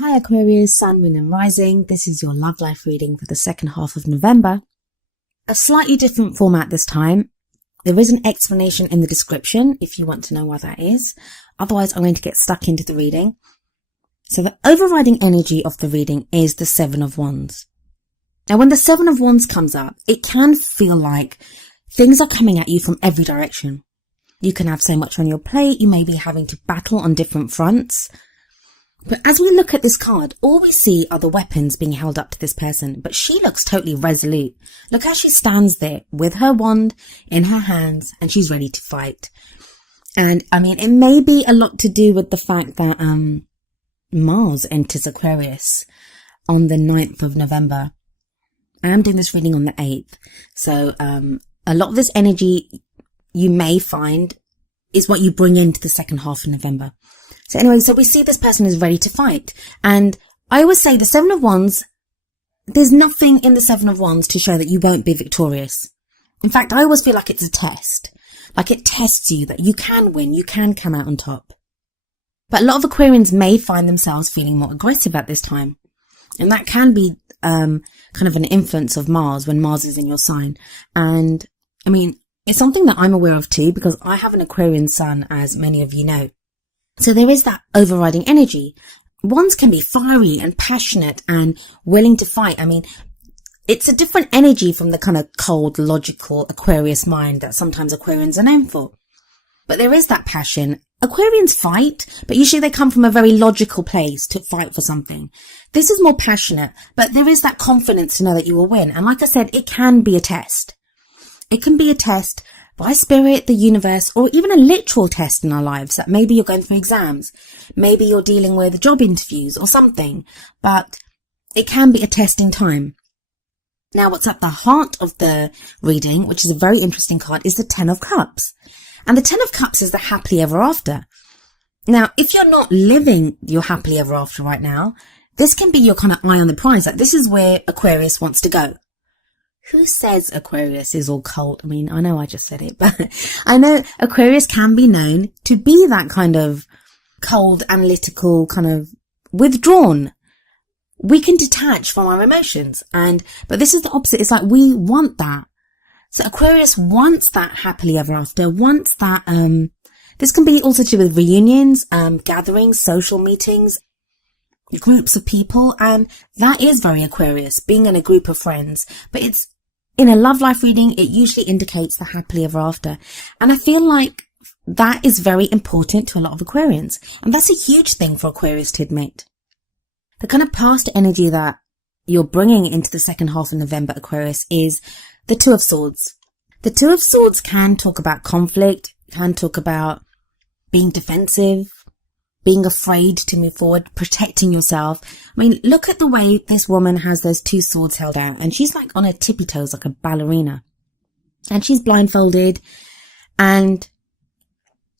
Hi Aquarius, Sun, Moon and Rising. This is your love life reading for the second half of November. A slightly different format this time. There is an explanation in the description if you want to know what that is. Otherwise, I'm going to get stuck into the reading. So the overriding energy of the reading is the Seven of Wands. Now, when the Seven of Wands comes up, it can feel like things are coming at you from every direction. You can have so much on your plate. You may be having to battle on different fronts. But as we look at this card, all we see are the weapons being held up to this person. But she looks totally resolute. Look how she stands there with her wand in her hands and she's ready to fight. And I mean, it may be a lot to do with the fact that Mars enters Aquarius on the 9th of November. I am doing this reading on the 8th. So a lot of this energy you may find is what you bring into the second half of November. So anyway, so we see this person is ready to fight. And I always say the Seven of Wands, there's nothing in the Seven of Wands to show that you won't be victorious. In fact, I always feel like it's a test. Like it tests you that you can win, you can come out on top. But a lot of Aquarians may find themselves feeling more aggressive at this time. And that can be kind of an influence of Mars when Mars is in your sign. And I mean, it's something that I'm aware of too, because I have an Aquarian sun, as many of you know. So there is that overriding energy. Wands can be fiery and passionate and willing to fight. I mean, it's a different energy from the kind of cold, logical Aquarius mind that sometimes Aquarians are known for. But there is that passion. Aquarians fight, but usually they come from a very logical place to fight for something. This is more passionate, but there is that confidence to know that you will win. And like I said, it can be a test. It can be a test by spirit, the universe, or even a literal test in our lives, that maybe you're going through exams, maybe you're dealing with job interviews or something, but it can be a test in time. Now, what's at the heart of the reading, which is a very interesting card, is the Ten of Cups. And the Ten of Cups is the happily ever after. Now, if you're not living your happily ever after right now, this can be your kind of eye on the prize. Like, this is where Aquarius wants to go. Who says Aquarius is all cold? I mean, I know I just said it, but I know Aquarius can be known to be that kind of cold, analytical, kind of withdrawn. We can detach from our emotions, but this is the opposite. It's like we want that. So Aquarius wants that happily ever after, wants that, this can be also to do with reunions, gatherings, social meetings, groups of people, and that is very Aquarius, being in a group of friends. But it's, in a love life reading, it usually indicates the happily ever after. And I feel like that is very important to a lot of Aquarians. And that's a huge thing for Aquarius to admit. The kind of past energy that you're bringing into the second half of November, Aquarius, is the Two of Swords. The Two of Swords can talk about conflict, can talk about being defensive, being afraid to move forward, protecting yourself. I mean, look at the way this woman has those two swords held out, and she's like on her tippy toes like a ballerina. And she's blindfolded, and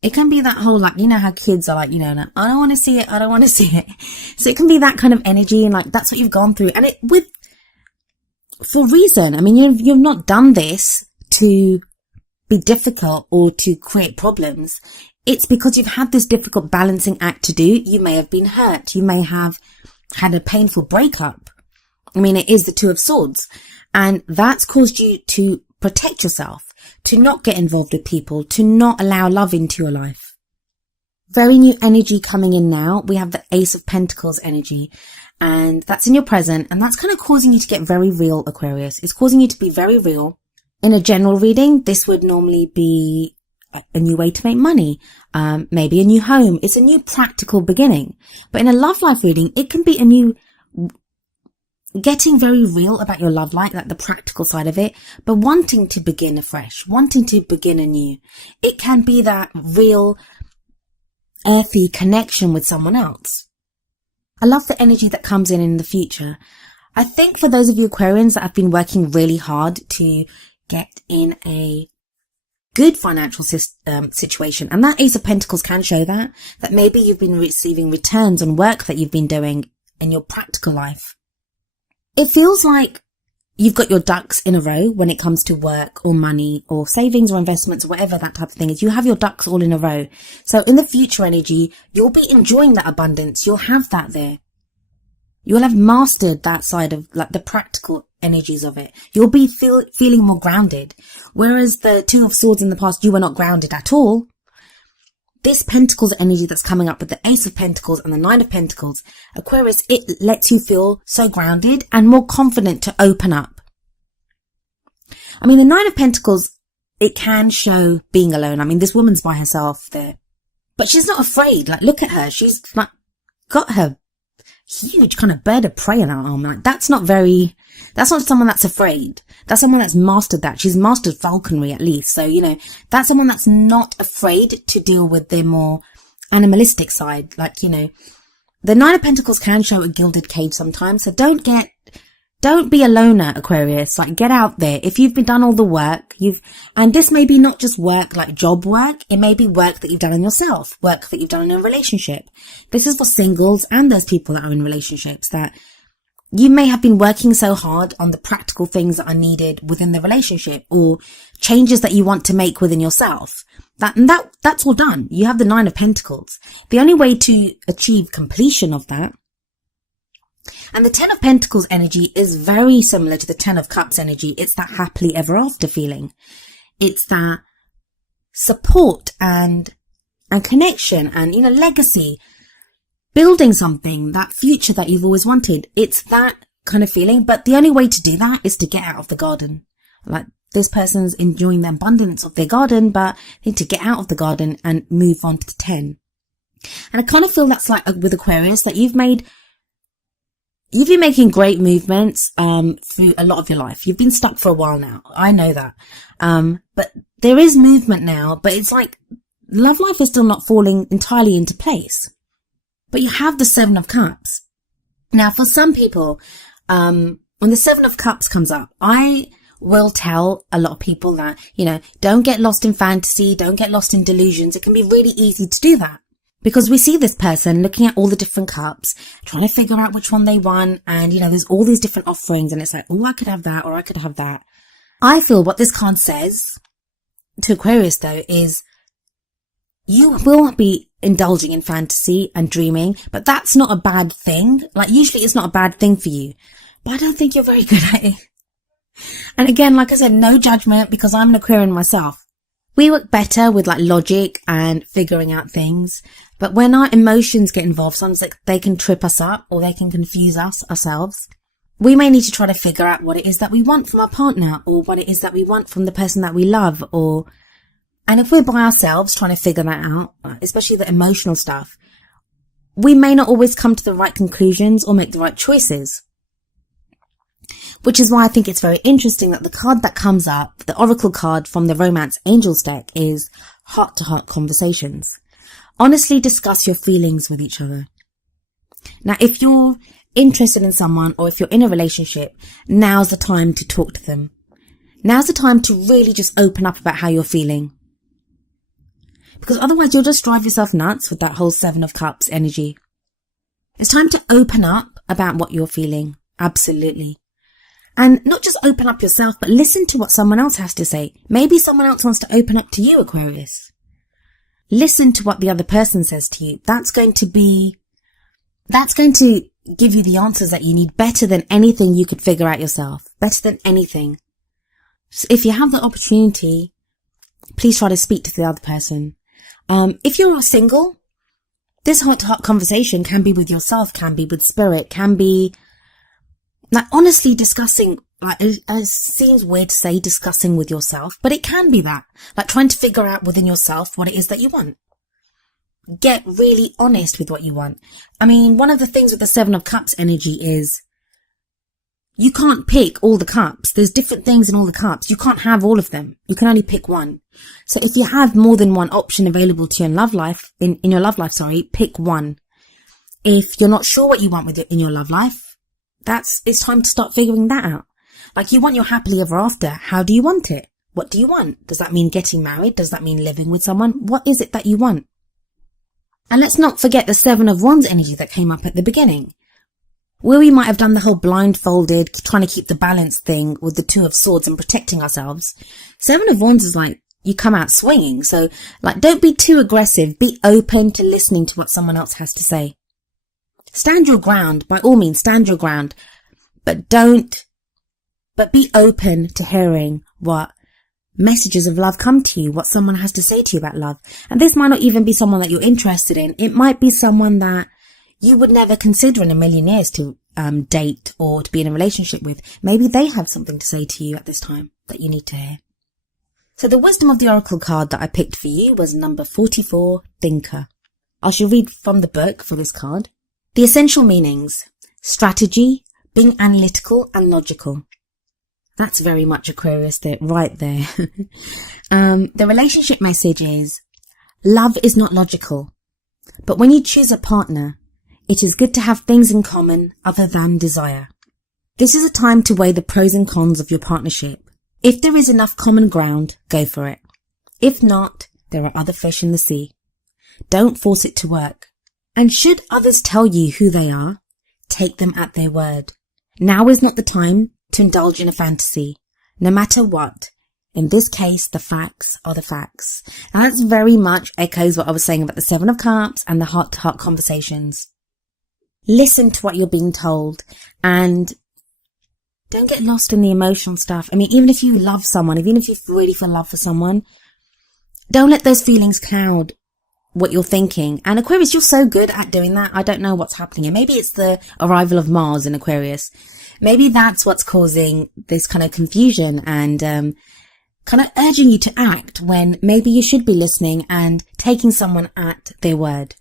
it can be that whole, like, you know how kids are like, you know, like, I don't want to see it, I don't want to see it. So it can be that kind of energy, and like, that's what you've gone through. And it, for reason. I mean, you've not done this to be difficult or to create problems. It's because you've had this difficult balancing act to do. You may have been hurt. You may have had a painful breakup. I mean, it is the Two of Swords. And that's caused you to protect yourself, to not get involved with people, to not allow love into your life. Very new energy coming in now. We have the Ace of Pentacles energy, and that's in your present. And that's kind of causing you to get very real, Aquarius. It's causing you to be very real. In a general reading, this would normally be a new way to make money, maybe a new home. It's a new practical beginning. But in a love life reading, it can be a new, getting very real about your love life, like the practical side of it, but wanting to begin afresh, wanting to begin anew. It can be that real, earthy connection with someone else. I love the energy that comes in the future. I think for those of you Aquarians that have been working really hard to get in a good financial situation, and that Ace of Pentacles can show that maybe you've been receiving returns on work that you've been doing in your practical life. It feels like you've got your ducks in a row when it comes to work or money or savings or investments or whatever that type of thing is. You have your ducks all in a row. So in the future energy, you'll be enjoying that abundance. You'll have that there. You'll have mastered that side of like the practical energies of it. You'll be feeling more grounded. Whereas the Two of Swords in the past, you were not grounded at all. This Pentacles energy that's coming up with the Ace of Pentacles and the Nine of Pentacles, Aquarius, it lets you feel so grounded and more confident to open up. I mean, the Nine of Pentacles, it can show being alone. I mean, this woman's by herself there, but she's not afraid. Like, look at her. She's like got her huge kind of bird of prey in her arm. Like, that's not someone that's afraid. That's someone that's mastered that. She's mastered falconry at least. So, you know, that's someone that's not afraid to deal with their more animalistic side. Like, you know, the Nine of Pentacles can show a gilded cage sometimes. So don't be a loner, Aquarius. Like, get out there. If you've been done all the work, and this may be not just work like job work. It may be work that you've done on yourself, work that you've done in a relationship. This is for singles and those people that are in relationships, that you may have been working so hard on the practical things that are needed within the relationship, or changes that you want to make within yourself. That's all done. You have the Nine of Pentacles. The only way to achieve completion of that. And the Ten of Pentacles energy is very similar to the Ten of Cups energy. It's that happily ever after feeling. It's that support and connection and, you know, legacy, building something, that future that you've always wanted. It's that kind of feeling. But the only way to do that is to get out of the garden. Like, this person's enjoying the abundance of their garden, but they need to get out of the garden and move on to the 10. And I kind of feel that's like with Aquarius, that you've been making great movements through a lot of your life. You've been stuck for a while now. I know that. But there is movement now, but it's like love life is still not falling entirely into place. But you have the Seven of Cups. Now, for some people, when the Seven of Cups comes up, I will tell a lot of people that, you know, don't get lost in fantasy, don't get lost in delusions. It can be really easy to do that. Because we see this person looking at all the different cups, trying to figure out which one they want. And, you know, there's all these different offerings and it's like, oh, I could have that or I could have that. I feel what this card says to Aquarius, though, is you will be indulging in fantasy and dreaming, but that's not a bad thing. Like, usually it's not a bad thing for you, but I don't think you're very good at it. And again, like I said, no judgment, because I'm an Aquarian myself. We work better with like logic and figuring out things. But when our emotions get involved, sometimes like they can trip us up or they can confuse us ourselves. We may need to try to figure out what it is that we want from our partner, or what it is that we want from the person that we love, and if we're by ourselves trying to figure that out, especially the emotional stuff, we may not always come to the right conclusions or make the right choices. Which is why I think it's very interesting that the card that comes up, the Oracle card from the Romance Angels deck, is heart-to-heart conversations. Honestly discuss your feelings with each other. Now, if you're interested in someone or if you're in a relationship, now's the time to talk to them. Now's the time to really just open up about how you're feeling. Because otherwise you'll just drive yourself nuts with that whole Seven of Cups energy. It's time to open up about what you're feeling. Absolutely. And not just open up yourself, but listen to what someone else has to say. Maybe someone else wants to open up to you, Aquarius. Listen to what the other person says to you. That's going to give you the answers that you need, better than anything you could figure out yourself. Better than anything. So if you have the opportunity, please try to speak to the other person. If you're single, this heart-to-heart conversation can be with yourself, can be with spirit, can be like honestly discussing, like it seems weird to say discussing with yourself, but it can be that, like trying to figure out within yourself what it is that you want. Get really honest with what you want. I mean, one of the things with the Seven of Cups energy is you can't pick all the cups. There's different things in all the cups. You can't have all of them. You can only pick one. So if you have more than one option available to you in love life, in your love life, pick one. If you're not sure what you want with it in your love life, it's time to start figuring that out. Like, you want your happily ever after. How do you want it? What do you want? Does that mean getting married? Does that mean living with someone? What is it that you want? And let's not forget the Seven of Wands energy that came up at the beginning, where we might have done the whole blindfolded, trying to keep the balance thing with the Two of Swords and protecting ourselves. Seven of Wands is like, you come out swinging. So, like, don't be too aggressive. Be open to listening to what someone else has to say. Stand your ground. By all means, stand your ground. But be open to hearing what messages of love come to you, what someone has to say to you about love. And this might not even be someone that you're interested in. It might be someone that you would never consider in a million years to date or to be in a relationship with. Maybe they have something to say to you at this time that you need to hear. So the wisdom of the oracle card that I picked for you was number 44, Thinker. I shall read from the book for this card. The essential meanings: strategy, being analytical and logical. That's very much Aquarius there, right there. The relationship message is, love is not logical, but when you choose a partner, it is good to have things in common other than desire. This is a time to weigh the pros and cons of your partnership. If there is enough common ground, go for it. If not, there are other fish in the sea. Don't force it to work. And should others tell you who they are, take them at their word. Now is not the time to indulge in a fantasy, no matter what. In this case, the facts are the facts. And that's very much echoes what I was saying about the 7 of Cups and the heart-to-heart conversations. Listen to what you're being told and don't get lost in the emotional stuff. I mean, even if you love someone, even if you really feel love for someone, don't let those feelings cloud what you're thinking. And Aquarius, you're so good at doing that. I don't know what's happening here. Maybe it's the arrival of Mars in Aquarius. Maybe that's what's causing this kind of confusion and kind of urging you to act when maybe you should be listening and taking someone at their word.